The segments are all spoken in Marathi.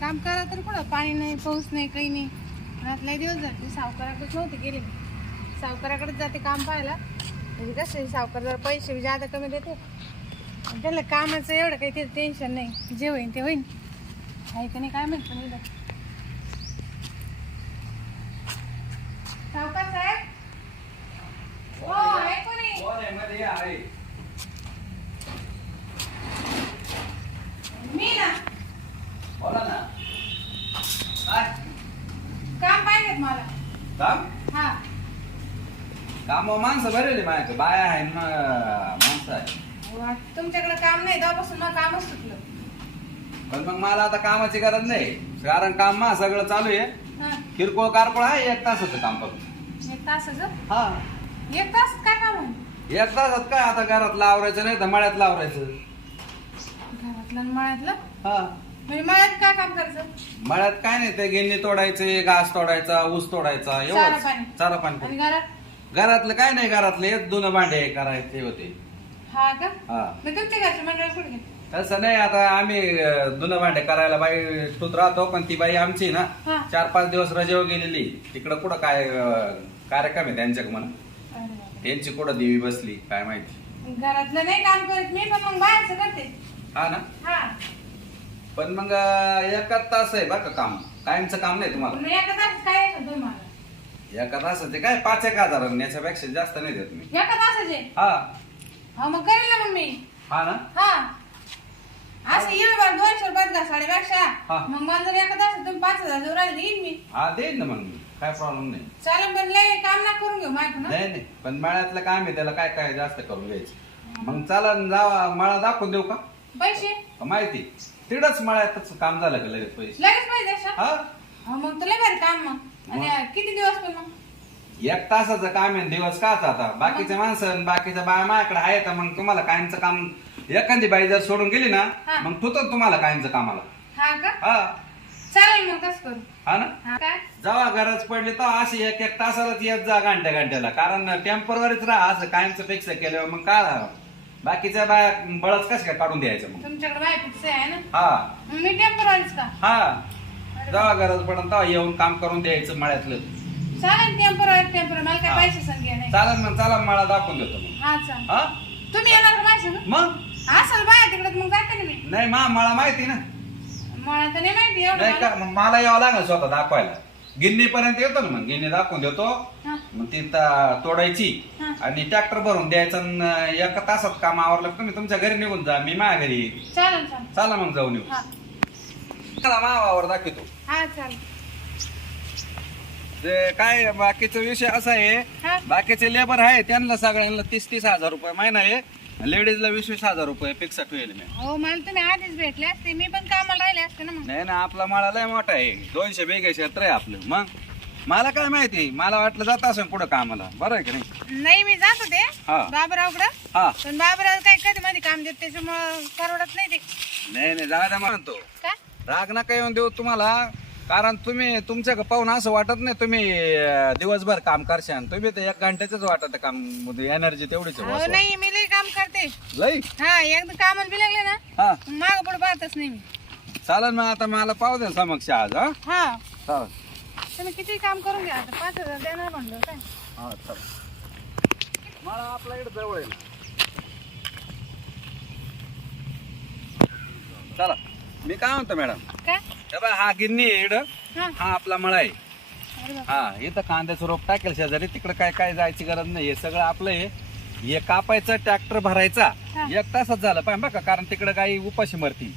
काम करा तर कुठं? पाणी नाही पाऊस नाही काही नाही. आणि लय दिवस झाले. सावकाराकडेच नव्हते गेले मी. सावकाराकडेच जाते काम पाहायला. म्हणजे कसं आहे, सावकार जरा पैसे बी जादा कमी देते. आणि त्याला कामाचं एवढं काही ते टेन्शन नाही. जे होईन ते होईन. आहे का नाही काय म्हणतो पण एवढं. सावकार साहेब हो आहे कोणी मी ना काम पाहिजेत मला काम हा काम माणसं भरेले माझ्याकडे बाया आहे न माणसं आहे. वा, तुमच्याकडे काम नाही तेव्हापासून कामच सुटलं. पण मग मला आता कामाची गरज नाही. कारण काम मा सगळं चालू आहे. हा, किरकोळ कारकोळ आहे एक तासाचं काम फक्त एक तासाचं? हा. एक तास काय काम आहे? एक तासात काय आता घरात लावरायचं नाही तर मळ्यात लावरायचं. घरातलं आणि मळ्यातलं? हा. म्हणजे मळ्यात काय काम करायचं? मळ्यात काय नाही ते गिन्नी तोडायचे घास तोडायचा ऊस तोडायचा चारा एवढं. चारा पाणी. आणि घरात? घरातलं काय नाही घरातले एक दोन भांडे करायचे होते. हा का? हा. मग तुमच्या घरचे मंडळ कुठे गेले? तसं नाही आता आम्ही दुन भांडे करायला बाई तूत राहतो पण ती बाई आमची ना हा. चार पाच दिवस रजेवर गेलेली. तिकडं कुठं काय अं, कार्यक्रम आहे त्यांच्या म्हणा अरे बापरे. त्यांची कुठं देवी बसली काय माहिती. घरातलं नाही काम करत मी पण मग बाहेरचं करते. हा ना? हा. पण मग अं, एका तास आहे बरं का काम? कायमचं काम नाही तुम्हाला? मग एका तास काय येतं एका तास ते काय? पाच एक हजार याच्यापेक्षा जास्त नाही देत मी. एका तासाचे हा. हा मग करेल ना मग मी. हा ना? हा. असं बरं दोनशे रुपयात का साडेपेक्षा. हा. मग मला जर एका तासात तुम्ही पाच हजार राहिले मी. हा देईन ना मग मी. काय प्रॉब्लेम नाही. चालेल पण लय काम ना करून घेऊ माहिती ना? नाही नाही. पण मळ्यातलं काम आहे त्याला काय काय जास्त करून घ्यायचं? मग चला न जावा मळा दाखवून देऊ का? पैसे? का माहिती? तिकडच मळ्यातच काम झालं का लगेच पैसे? लगेच पाहिजे अशा हा. हा मग तुला भारी काम मग. आणि किती दिवस पण मग? एक तासाचं काम आहे दिवस काच आता बाकीचे माणसं बाकीच्या बाया माझ्याकडे आहे तर मग तुम्हाला कायमचं काम एखादी बाई जर सोडून गेली ना हा. मग तू तर तुम्हाला कायमचं कामाला. हा का? हा. चालेल मग कसं करू. हा ना? हा काय जेव्हा गरज पडली तर अशी एक एक तासालाच येत जा घंट्या घंट्याला. कारण टेम्परवरीच राहा असं कायमचं फिक्स केल्यावर मग काय राहावं? बाकीच्या बाया बळच कसं काय काढून द्यायचं मग? तुमच्याकडे बाय फिक्स आहे ना? हा. मग मी टेम्परवारीच का? हा. जेव्हा गरज पडत तेव्हा येऊन काम करून द्यायचं मळ्यातलं. चालेल टेम्पर मला काय हा. पैसे संख्या नाही. चालेल मग चला मला दाखवून देतो मग. हा हा? तुम्ही येणार का माझ्या संग? मग? असेल बाय तिकडे मग जाते ना मी? नाही मा मला माहिती ना. मला तर नाही माहिती एवढं नाही का मला. मग मला यावं लागेल स्वतः दाखवायला. गिन्नी पर्यंत येतो ना मग गिन्नी दाखवून देतो. हा. मग ती ता- तोडायची. हा. आणि ट्रॅक्टर भरून द्यायचं आणि एका तासात काम आवरलं की तुम्ही तुमच्या घरी निघून जा मी माझ्या घरी येईन. चालेल चालेल. चला मग जाऊन येऊ. हा. चला मावावर दाखवतो. हा चालेल. ते काय बाकीचा विषय असा आहे हा. बाकीचे लेबर आहे त्यांना सगळ्यांना तीस तीस हजार रुपये महिना आहे. लेडीजला वीस वीस हजार रुपये फिक्स ठेवेल मी. हो मला तुम्ही आधीच भेटले असते मी पण कामाला राहिले असते ना मग. नाही ना आपला माळा लय मोठा आहे. दोनशे बेगे क्षेत्र आहे आपलं. मग? मला काय माहिती? मला वाटलं जात असेल कुठं कामाला. बरं आहे की नाही? नाही मी जात होते. हा. बाबरावकडं. हा. पण बाबराव काय कधी मध्ये काम देत त्याच्यामुळं परवडत नाही ते. नाही नाही जाऊ द्या म्हणतो. काय राग नका येऊन देऊ तुम्हाला. कारण तुम्ही तुमच्या पाहून असं वाटत नाही तुम्ही दिवसभर काम करशान. तुम्ही तर एक घंट्याच वाटत काम एनर्जी तेवढीच अहो बस. नाही मी लई काम करते. लई? हा एकदा कामाला बी लागले ना हा. माग पुढे पाहतच नाही मी. चालेल मग आता मला पाहू द्या समक्ष आज हा? हा. चालेल. तुम्ही किती काम करून घ्या आता पाच हजार देणार म्हणलं काय? हा मला आपल्या इकडे जवळ ना. चला. मी काय म्हणतो मॅडम? काय? हे बघा, हा गिन्नी आहे इकडं. हा. हा आपला मळा आहे. अरे बाप. हा इथं कांद्याचं रोप टाकेल शेजारी. तिकडे काय काय जायची गरज नाही. हे सगळं आपलं आहे. हे कापायचं ट्रॅक्टर भरायचा. हा. एक तासात झालं पाहिजे बघा कारण तिकडे काही उपाशी मरतील.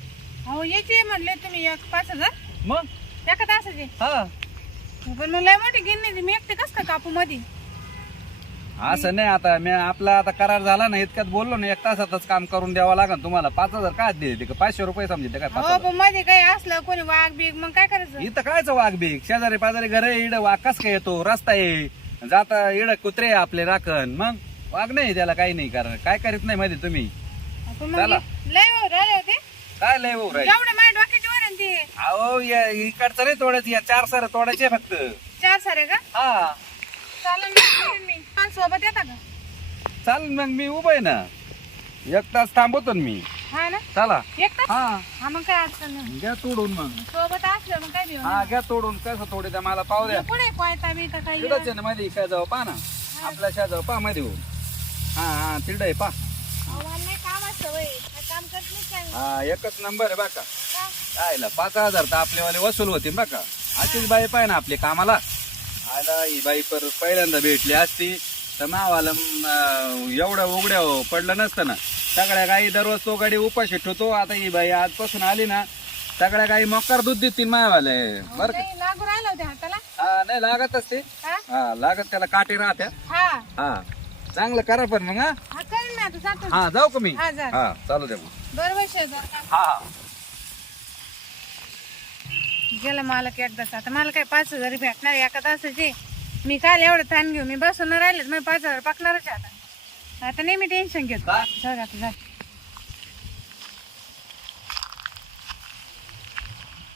अहो याचे म्हणले तुम्ही एक पाच हजार? मग? एका तासाचे? हा. पण मग लय मोठी गिन्नी मी एकटे कस का कापू मध्ये असं नाही आता मी आपला आता करार झाला ना इतक्यात बोललो ना एक तासातच काम करून द्यावं लागेल तुम्हाला. पाच हजार काय देते का पाचशे रुपये समजते काय पाच हो हजार. पण मध्ये काही असलं कोणी वाघ बिग मग काय करायचं? इथं कायच वाघ बीक शेजारी पाजारी घर आहे इड वाघ कस काय येतो? रस्ता आहे. जाता इड कुत्रे आहे आपले राखण. मग वाघ नाही त्याला काही नाही कारण. काय करीत नाही मध्ये तुम्ही? पण चला. मग लय हो, राहिले होते. काय लय भाऊ राहील? एवढं माझ्या डोक्याची वर आहे ना ते. अहो या इकडचं नाही तोडायचं या चार सर तोडायचे फक्त. चार सारे का? हा. चालेल मी करीन मी सोबत येता का? चालेल मग मी उभं आहे ना. एक तास थांबवतो ना मी. हा ना? चला. एकटाच हा. हा मग काय अडचण नाही. घ्या तोडून मग. सोबत असलं मग काय देऊ? हा घ्या तोडून. कसं थोडे त्या मला पाव द्या. पुढे कोयता बिता काही तिकडच आहे ना मध्ये काय जाऊ पा ना. आपल्या शेजाव पा मध्ये हो हा हा तिरड आहे पा नाही काम असतं वय. काय काम करत नाही काय? हा एकच नंबर आहे बघा का? आयला पाच हजार तर आपलेवाले वसूल होतील बघा अशीच बाई पाय ना आपली कामाला. आयला ही बाई पर पहिल्यांदा भेटली असती. तर मावाला एवढं उघड्या पडलं नसतं ना सगळ्या गाई दररोज तो गाडी उपाशी ठेवतो. आता ही बाई आजपासून आली ना सगळ्या गाई मकर दूध देतील मावाले. बर लागू राहिलं होते हाताला. हा नाही लागतच ते. हा? लागत त्याला काटे राहत्या. हा. हा. चांगलं करा पण मग हा. जाऊ का मी? हा चालू दे मग. बरोबर हा गेला मालक एकदाच. आता मला काय पाच हजार भेटणार एका तासाचे? मी काल एवढं ताण घेऊ मी बसून राहिलेच मग पाच हजार पाकणारच आहे आता. आता नाही मी टेन्शन घेतो आता जा.